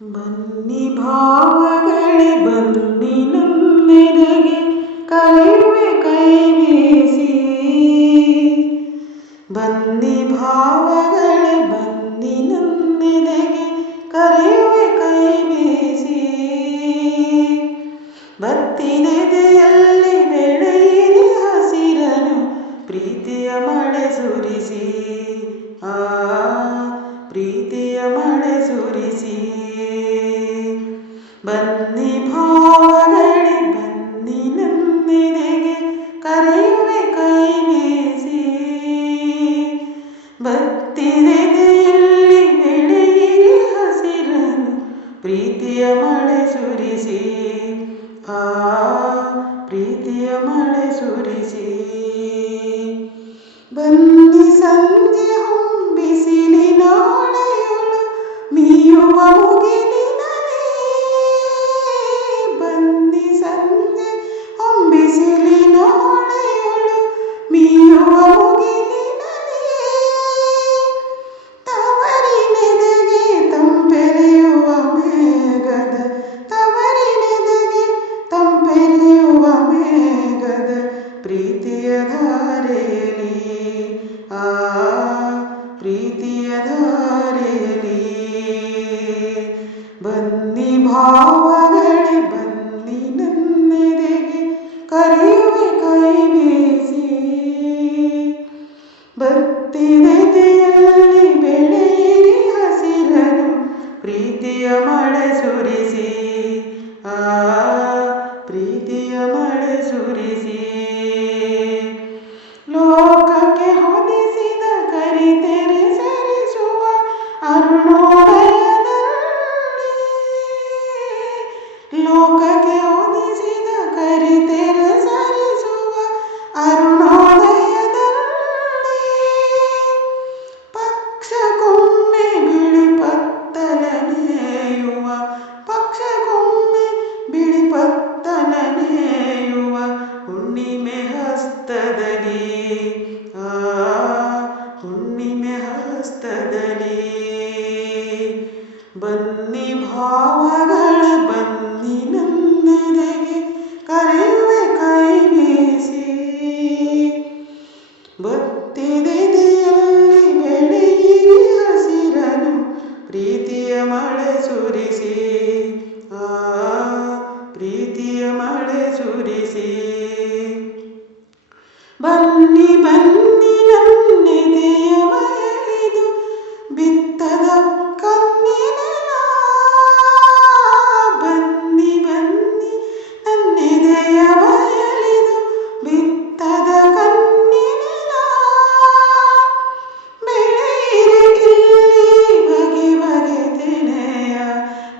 ಬನ್ನಿ ಭಾವಗಳೇ ಬನ್ನಿ ನಮ್ಮೆಡೆಗೆ ಕರೆಯುವೆ ಕೈ ಬೀಸಿ. ಬನ್ನಿ ಭಾವಗಳೇ ಬನ್ನಿ ನಮ್ಮೆಡೆಗೆ ಕರೆಯುವೆ ಕೈ ಬೀಸಿ. ಬತ್ತಿದೆದೆಯಲ್ಲಿ ಬೆಳೆಯಿರಿ ಹಸಿರನು ಪ್ರೀತಿಯ ಮಳೆ ಸುರಿಸಿ. ಪ್ರೀತಿಯ ಮಳೆ ಸುರಿಸಿ. ಬನ್ನಿ ಭಾವಗಳೇ ಬನ್ನಿ ನನ್ನೆಡೆಗೆ ಕರೆಯುವೆ ಕೈ ಬೀಸಿ. ಬತ್ತಿದೆದೆಯಲ್ಲಿ ಬೆಳೆಯಿರಿ ಹಸಿರನು ಪ್ರೀತಿಯ ಮಳೆ ಸುರಿಸಿ. ಪ್ರೀತಿಯ ಮಳೆ ಸುರಿಸಿ. ಬನ್ನಿ ಸಂಜೆ ಹೊಂಬಿಸಿಲಿನ ಹೊಳೆಯೊಳು ಮೀಯುವ ಮುಗಿಲಿನಲೇ. ಬನ್ನಿ ಸಂಜೆ ಹೊಂಬಿಸಿಲಿನ ಹೊಳೆಯೊಳು ಮೀಯುವ ಮುಗಿಲಿನಲೇ. ತವರಿನೆದೆಗೆ ತಂಪೆರೆಯುವ ಮೇಘದ ತವರಿನೆದೆಗೆ ತಂಪೆರೆಯುವ ಮೇಘದ ಪ್ರೀತಿಯ ಧಾರೆಯಲ್ಲಿ. ಪ್ರೀತಿಯ ಧಾರೆಯಲ್ಲಿ. ಬನ್ನಿ ಭಾವಗಳೇ ಬನ್ನಿ ನನ್ನೆಡೆಗೆ ಕರೆಯುವೆ ಕೈ ಬೀಸಿ. ಬತ್ತಿದೆದೆಯಲ್ಲಿ ಬೆಳೆಯಿರಿ ಹಸಿರನು ಪ್ರೀತಿಯ ಮಳೆ ಸುರಿಸಿ. ಪ್ರೀತಿಯ ಮಳೆ ಸುರಿಸಿ. ಲೋಕಕ್ಕೆ ಹೊದಿಸಿದ ಕರಿತೆರೆ ಸರಿಸುವ ಅರುಣೋದಯದಲ್ಲಿ. ಲೋಕಕ್ಕೆ ಹೊದಿಸಿದ ಕರಿತೆರೆ ಸರಿಸುವ ಅರುಣೋದಯದಲ್ಲಿ. ಪಕ್ಷಕ್ಕೊಮ್ಮೆ ಬಿಳಿ ಪತ್ತಲನೆಯುವ ಪಕ್ಷಕ್ಕೊಮ್ಮೆ ಬಿಳಿ ಪತ್ತಲನೆಯುವ ಹುಣ್ಣಿಮೆ ಹಸ್ತದಲ್ಲಿ. ಹುಣ್ಣಿಮೆ ಹಸ್ತದಲ್ಲಿ. ಬನ್ನಿ ಭಾವಗಳೇ ಬನ್ನಿ ನನ್ನೆಡೆಗೆ ಕರೆಯುವೆ ಕೈ ಬೀಸಿ. ಬತ್ತಿದೆದೆಯಲ್ಲಿ ಬೆಳೆಯಿರಿ ಹಸಿರನು ಪ್ರೀತಿಯ ಮಳೆ ಸುರಿಸಿ. ಪ್ರೀತಿಯ ಮಳೆ ಸುರಿಸಿ. ಬನ್ನಿ ಬನ್ನಿ ನನ್ನೆದೆಯ ಬಯಲಿದು ಬಿತ್ತದ ಕಣ್ಣಿನೆಲ. ಬನ್ನಿ ಬನ್ನಿ ನನ್ನೆದೆಯ ಬಯಲಿದು ಬಿತ್ತದ ಕಣ್ಣಿನೆಲ. ಬೆಳೆಯಿರಿ ಇಲ್ಲಿ ಬಗೆ ಬಗೆ ತೆನೆಯ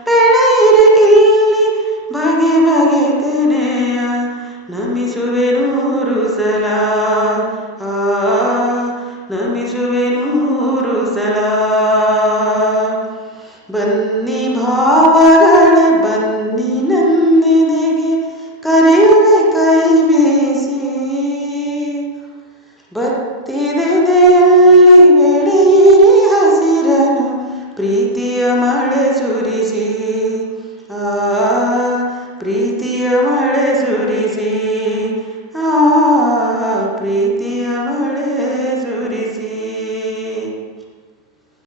ಬೆಳೆಯಿರಿ ಇಲ್ಲಿ ಬಗೆ ಬಗೆ ತೆನೆಯ ನಮಿಸುವೆ ನೂರು ಸಲ. ನಮಿಸುವೆ ನೂರು ಸಲ.